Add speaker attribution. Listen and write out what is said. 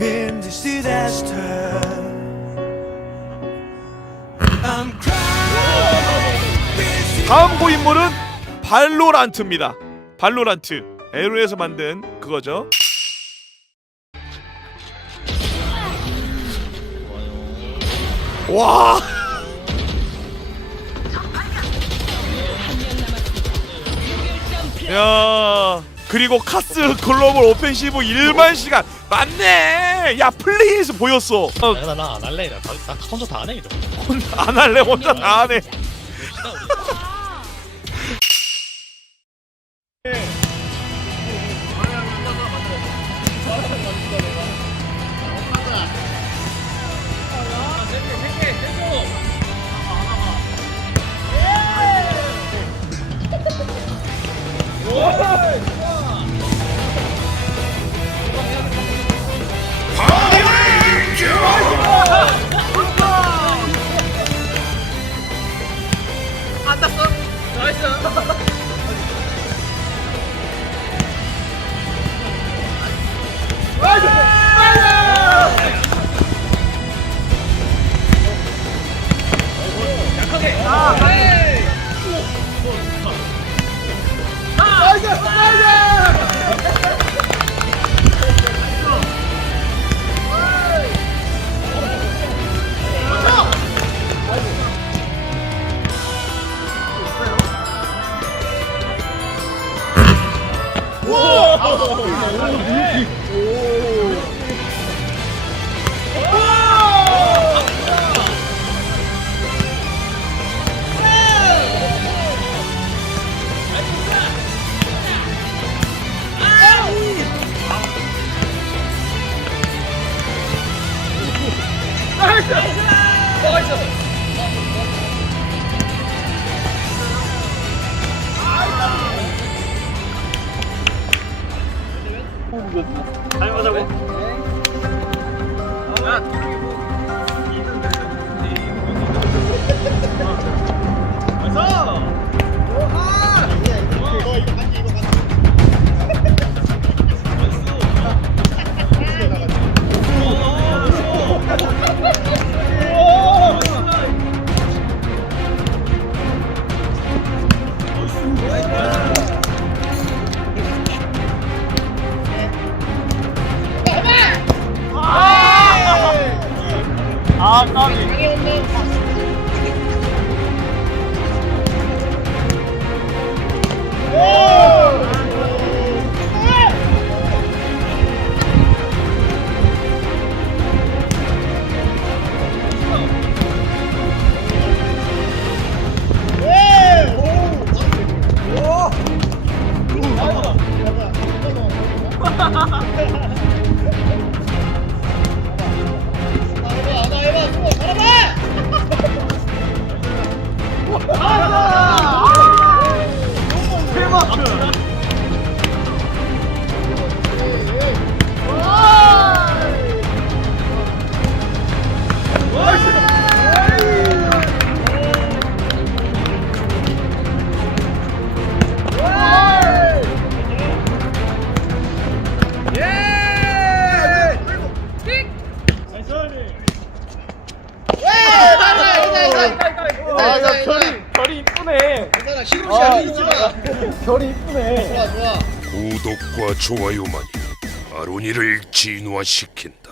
Speaker 1: in this disaster. I'm crying.
Speaker 2: 다음 고인물은 발로란트입니다. 발로란트. 에로에서 만든 그거죠. 와. 야. 그리고 카스 글로벌 오펜시브 1만 시간 맞네. 야 플레이에서 보였어. 어,
Speaker 3: 야, 나안 할래. 나, 다- 나 혼자 다 하네 이거.
Speaker 2: 혼자 안 할래 혼자 다 하네.
Speaker 4: 오! 오! 오! 오! 이거 다녀가자고 아야 시금치 아니지 마. 별이 이쁘네. 좋아 좋아.
Speaker 5: 구독과 좋아요만이 아로니를 진화시킨다.